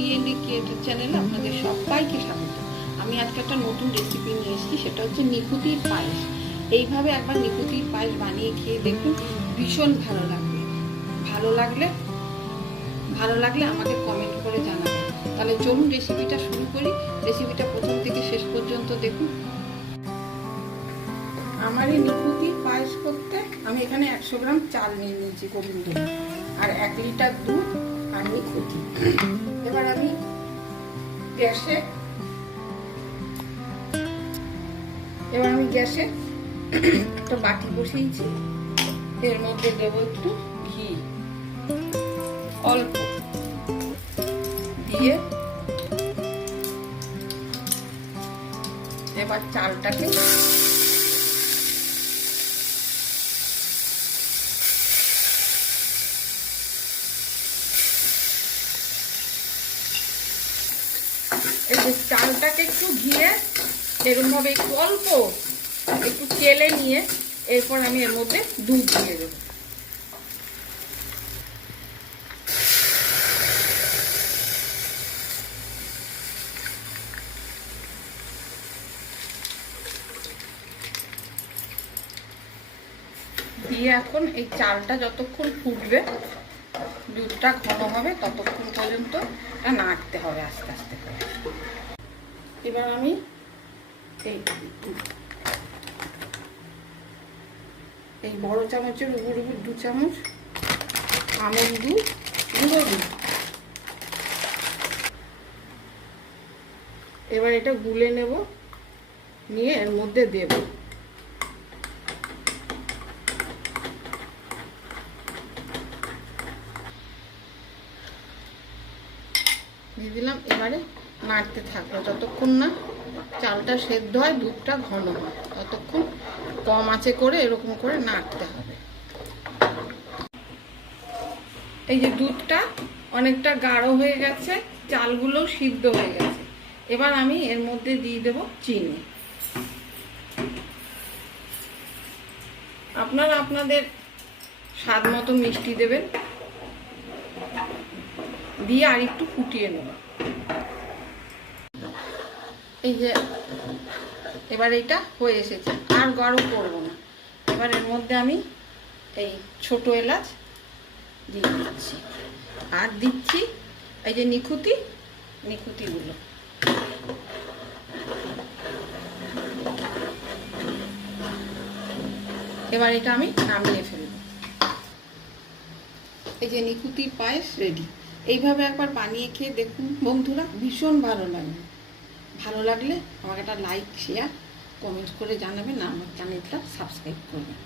PND creator চ্যানেলে আপনাদের সবাইকে স্বাগত। আমি আজকে একটা নতুন রেসিপি নিয়ে এসেছি, সেটা হচ্ছে নিকুতির পায়েস। এইভাবে একবার নিকুতির পায়েস বানিয়ে খেয়ে দেখুন, ভীষণ ভালো লাগবে। ভালো লাগলে আমাকে কমেন্ট করে জানাবেন। তাহলে চলুন রেসিপিটা শুরু করি। রেসিপিটা প্রথম থেকে শেষ পর্যন্ত দেখুন। আমার এই নিকুতির পায়েস করতে আমি এখানে 100 গ্রাম চাল নিয়ে নিয়েছি গোবিন্দ, আর 1 লিটার দুধ আর নিকুতি। এবার আমি গ্যাসে একটা বাটি বসিয়েছি। এর মধ্যে দেবো একটু ঘি, অল্প দিয়ে এবার চালটাকে চালটাকে একটু ঘিরে এরকম ভাবে একটু অল্প একটু চেলে নিয়ে এরপর আমি এর মধ্যে দুধ দিয়ে দেবো। দিয়ে এখন এই চালটা যতক্ষণ ফুটবে, দুধটা ঘন হবে, ততক্ষণ পর্যন্ত এটা নাড়তে হবে আস্তে আস্তে করে। এবার আমি এই বড় চামচের উপর 2 চামচ আমল দুধ, গুঁড়ো দুধ, এবার এটা গুলে নেব, নিয়ে এর মধ্যে দেব। দিয়ে দিলাম। এবারে নাড়তে থাকবো যতক্ষণ না চালটা সেদ্ধ হয়, দুধটা ঘন হয়, ততক্ষণ কম আঁচে করে এরকম করে নাড়তে হবে। এই যে দুধটা অনেকটা গাঢ় হয়ে গেছে, চালগুলো সিদ্ধ হয়ে গেছে। এবার আমি এর মধ্যে দিয়ে দেব চিনি। আপনারা আপনাদের স্বাদ মতো মিষ্টি দেবেন, দিয়ে আর একটু ফুটিয়ে নেব। এই যে এবার এটা হয়ে এসেছে, আর গাঢ় করব না। এবার এর মধ্যে আমি এই ছোট এলাচ দিয়ে দিচ্ছি, আর দিচ্ছি এই যে নিকুতিগুলো। এবার এটা আমি নামিয়ে ফেলব। এই যে নিকুতির পায়েস রেডি। এইভাবে একবার বানিয়ে খেয়ে দেখুন বন্ধুরা, ভীষণ ভালো লাগবে। ভালো লাগলে আমাকে একটা লাইক, শেয়ার, কমেন্ট করে জানাবেন, আমার চ্যানেলটা সাবস্ক্রাইব করবেন।